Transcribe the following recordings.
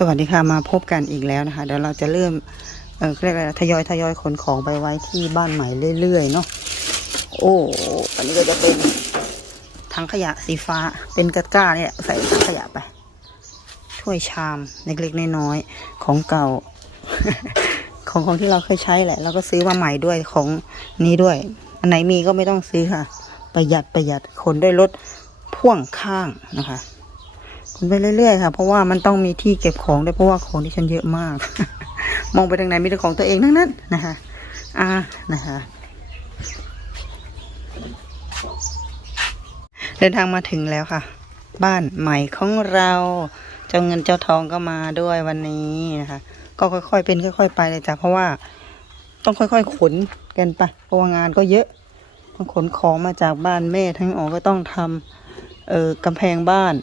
สวัสดีค่ะมาพบกันอีกแล้วนะคะ เดี๋ยวเราจะเริ่มเออเรียกอะไรทยอยทยอยขนของไปไว้ที่บ้านใหม่เรื่อยๆเนาะโอ้อันนี้ก็จะเป็นถังขยะสีฟ้าเป็นกระก้าเนี่ยใส่ถังขยะไป ถ้วยชามเล็กๆน้อยๆของเก่า ของของที่เราเคยใช้แหละเราก็ซื้อมาใหม่ด้วยของนี้ด้วย อันไหนมีก็ไม่ต้องซื้อค่ะ ประหยัดประหยัดขนด้วยรถพ่วงข้างนะคะ ขนไปเรื่อยๆค่ะ เพราะว่ามันต้องมีที่เก็บของด้วยเพราะว่าของที่ฉันเยอะมาก มองไปทางไหนมีแต่ของตัวเองทั้งนั้นนะคะอ่านะคะเดินทางมาถึงแล้วค่ะ บ้านใหม่ของเราเจ้าเงินเจ้าทองก็มาด้วยวันนี้นะคะ ก็ค่อยๆเป็น ค่อย ๆ ไปเลยจ้ะเพราะว่าต้องค่อยๆขนกันไปเพราะว่างานก็เยอะต้องขนของมาจากบ้านแม่ทั้งออกก็ต้องทำเอ่อกำแพงบ้าน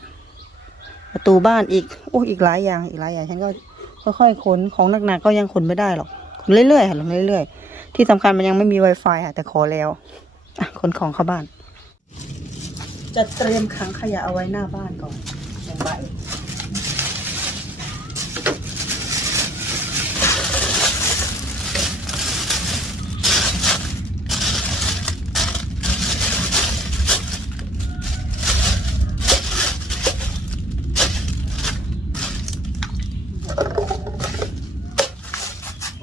ประตูบ้านอีกโอ้อีกหลายอย่างอีกหลายอย่างฉันก็ค่อยๆขนของหนักๆก็ยังขนไม่ได้หรอกขนเรื่อยๆค่ะขนเรื่อยๆ ที่สำคัญมันยังไม่มี Wi-Fi ค่ะแต่ขอแล้วอะขนของเข้าบ้าน จะเตรียมขังขยะเอาไว้หน้าบ้านก่อนอย่างไร หม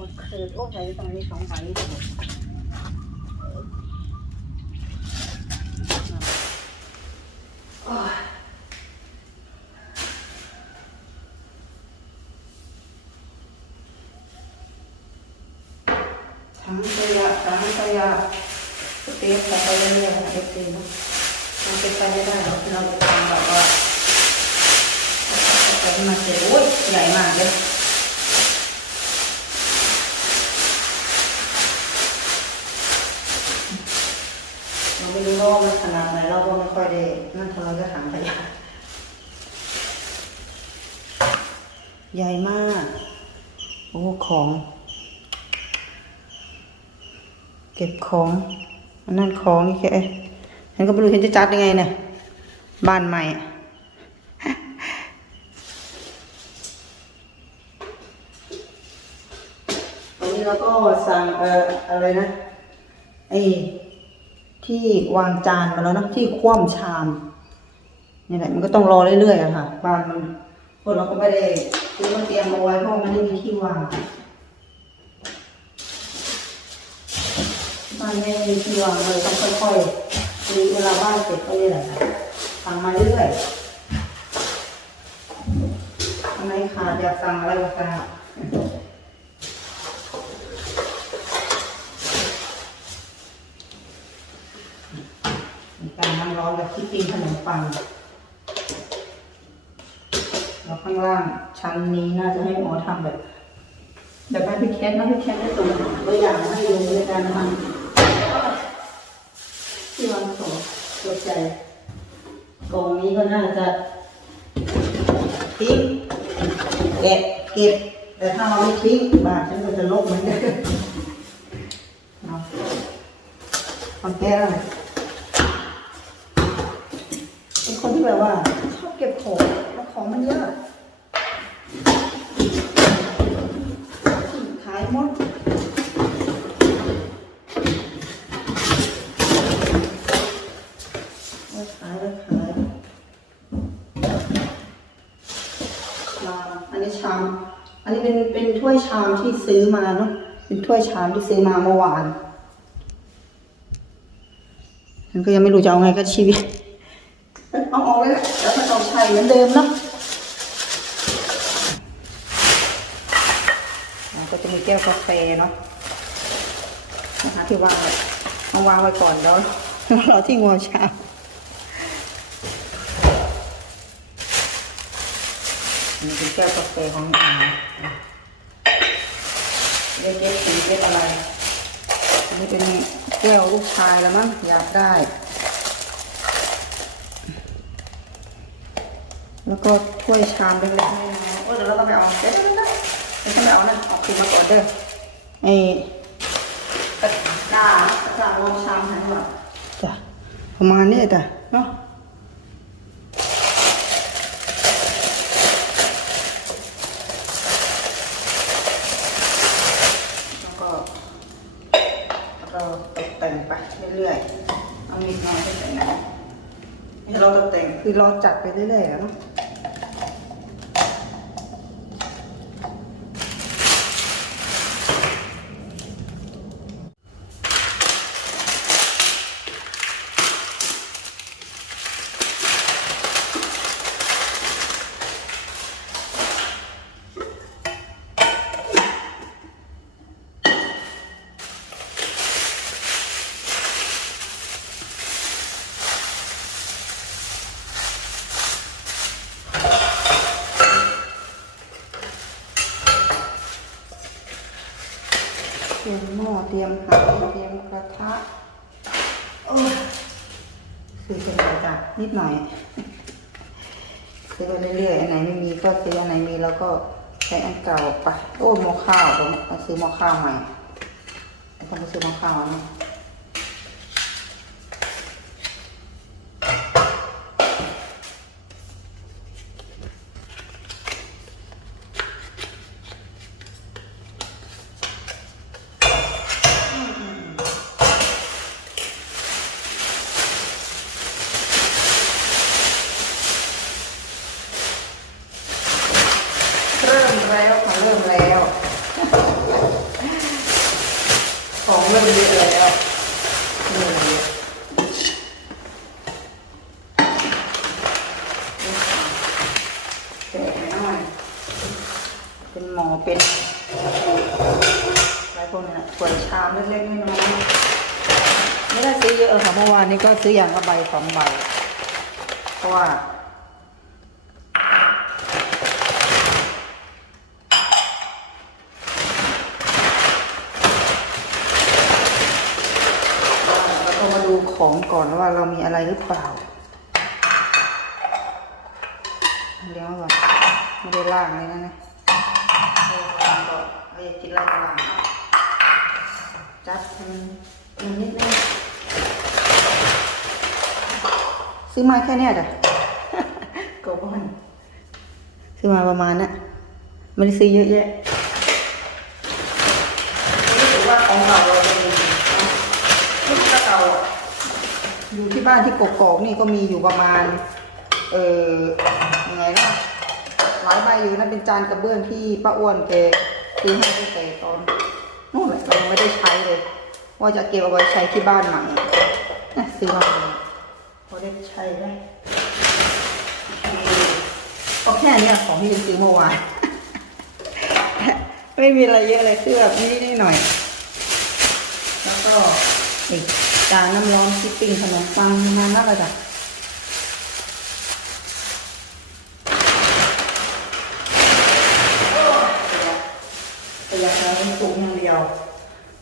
ดคืนโอ้ใช้ตรงนี้สองใบทั้งขยะทั้งขยะเตรียมไปเรื่อยๆเอฟซีมันเป็นไปไม่ได้หรอกที่เราจะทำแบบว่า แต่มาเสร็จโอ้ยใหญ่มากเลยเราไม่รู้ว่ามันขนาดไหนเราก็ไม่ค่อยได้นั่นเท่าไรก็ถังขยะใหญ่มาก โอ้ของ เก็บของอันนั้นของแค่ฉันก็ไม่รู้ฉันจะจัดยังไงเนี่ยบ้านใหม่ วันนี้เราก็สั่งเอ่ออะไรนะไอ้ที่วางจานมาแล้วนะที่คว่ำชามนี่แหละมันก็ต้องรอเรื่อยๆอะค่ะบ้านมันพวกเราก็ไม่ได้ซื้อมาเตรียมเอาไว้เพราะมันไม่มีที่วางบ้านไม่มีที่วางเลยต้องค่อยๆซื้อเวลาบ้านเสร็จก็นี่แหละค่ะทำมาเรื่อยๆทำไมขาดอยากสั่งอะไรก็สั่งมีกา ร้อนกับที่ตีนขนมปังแล้วข้างล่างชั้นนี้น่าจะให้หมอทำแบบแบบให้พี่แคทนะพี่แคทได้ส่งตัวอย่างให้ดูในการทำที่วางของตัวใจกล่องนี้ก็น่าจะทิ้งแกะเก็บ แต่ถ้าเราไม่ทิ้งบานฉันก็จะลบเหมือนเดิมเนาะทำแก้วเป็น คนที่แบบว่า ชอบเก็บของแล้วของมันเยอะขายหมดขายไว้ขายชาอันนี้ชาม อันนี้เป็นเป็นถ้วยชามที่ซื้อมาเนาะเป็นถ้วยชามที่ซื้อมาเมื่อวานฉันก็ยังไม่รู้จะเอาไงกับชีวิต เอาออกเลยแหละแล้วก็ต้องใช้เหมือนเดิมเนาะก็จะมีแก้วกาแฟเนาะนะคะที่วางไว้เอาวางไว้ก่อนแล้วเราที่งัวชาอันนี้เป็นแก้วกาแฟของอ่าเรียกเก็บสีเก็บอะไร อันนี้เป็นแก้วลูกชายแล้วมั้งอยากได้ แล้วก็ถ้วยชามเล็กๆน้อยๆโอ้เดี๋ยวเราต้องไปเอาเดี๋ยวเดี๋ยวเดี๋ยวเดี๋ยวต้องไปเอานะออกคืนมาก่อนเด้อไอ้กาจารวมชามทั้งหมดจ้ะประมาณนี้จ้ะเนาะเราตกแต่งไปเรื่อยๆ เอามีดมาอยไแต่งนี่เราตกแต่งคือเราจัดไปเรื่อยๆนะ ตรียมหางเตรียมกระทะโอ้คือเป็นไรจ้ะนิดหน่อยซื้อไปเรื่อยๆอันไหนไม่มีก็ซื้ออันไหนมีแล้วก็ใช้อันเก่าไปโอ้หม้อข้าวผมซื้อหม้อข้าวใหม่ต้องไปซื้อหม้อข้าวนะเริ่ เริ่มแล้ว ของเริ่มเยอะแล้วนี่เลยแกะหน่อย เป็นหมอเป็นอะไรพวกนี้นะถ้วยชามเล็กๆน้อยๆไม่ได้ซื้อเยอะค่ะเมื่อวานนี้ก็ซื้ออย่างละใบสองใบ เพราะว่า แล้วก็มาดู ของก่อนว่าเรามีอะไรหรือเปล่าเดี๋ยวก่อนไม่ได้ล่างเลยนะเนี่ยเอาวางก่อนเอาอยากกินอะไรก็ล่างจัดมันมันนิดนึงซื้อมาแค่เนี้ยเด้อกบอนซื้อมาประมาณน่ะไม่ได้ซื้อเยอะแยะรู้สึกว่าของเก่าเราจะมีเนาะ นี่มันก็เก่าอะ อยู่ที่บ้านที่กกอกนี่ก็มีอยู่ประมาณ เออยังไงนะหลายใบอยู่นะเป็นจานกระเบื้องที่ป้าอ้วนแกซื้อให้ตั้งแต่ตอนนู่นแหละเรายังไม่ได้ใช้เลยว่าจะเก็บเอาไว้ใช้ที่บ้านใหม่นะซื้อมาเลยพอได้ใช้ได้ก็แค่เนี้ยของที่ซื้อเมื่อวานไม่มีอะไรเยอะเลยซื้อแบบนี้นิดหน่อย แล้วก็อีก จานน้ำร้อนที่ปิ้งขนมปังนานมากเลยจ้ะขยะเราเป็นสูงอย่างเดียว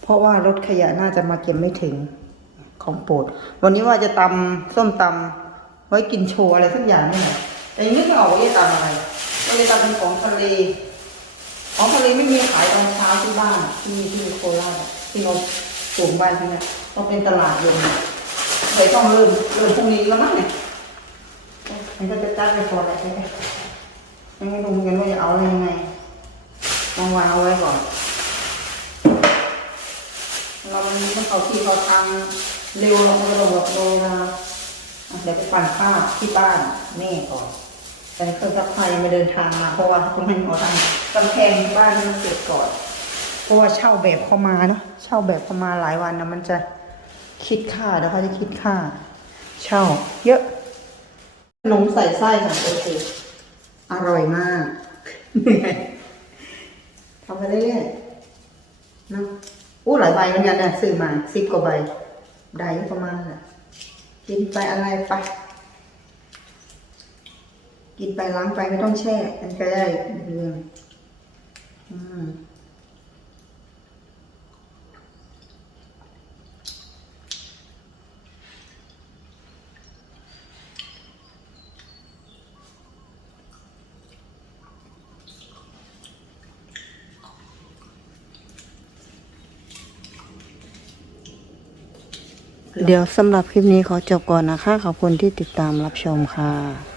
เพราะว่ารถขยะน่าจะมาเก็บไม่ถึงของโปรด วันนี้ว่าจะตำส้มตำไว้กินโชว์อะไรสักอย่างนี่แหละแต่ยังนึกไม่ออกว่าจะตำอะไรก็เลยตำเป็นของทะเลของทะเลไม่มีขายตอนเช้าที่บ้านที่ที่โคราชที่เราปลูกบ้านที่นี่ ต้องเป็นตลาดลงเลยต้องเริ่มเริ่มพรุ่งนี้แล้วมั้งเนี่ยมันก็จะจัดไปพอแล้วใช่ไหมยังไม่รู้เหมือนกันว่าจะเอาอะไรยังไงต้องวางเอาไว้ก่อน เรามันต้องเอาที่เขาทำเร็วเราก็ลงแบบโรยนะอะเดี๋ยวไปปั่นข้าวที่บ้านแม่ก่อนแต่เครื่องซักผ้ายังไม่เดินทางมา เพราะว่าต้องให้หมอทำกำแพงบ้านมันเสร็จก่อน เพราะว่าเช่าแบบเข้ามาเนาะเช่าแบบเข้ามาหลายวันนะมันจะ คิดค่าเดี๋ยวเขาจะคิดค่า เช่า เยอะขนมใส่ไส้ค่ะโอเคอร่อยมากทำไปเรื่อยๆเนาะอู้หลายใบเหมือนกันนะซื้อมาสิบกว่าใบ ได้ประมาณน่ะกินไปอะไรไป กินไปล้างไปไม่ต้องแช่ มันก็ได้เรื่องอืม เดี๋ยวสำหรับคลิปนี้ขอจบก่อนนะคะ ขอบคุณที่ติดตามรับชมค่ะ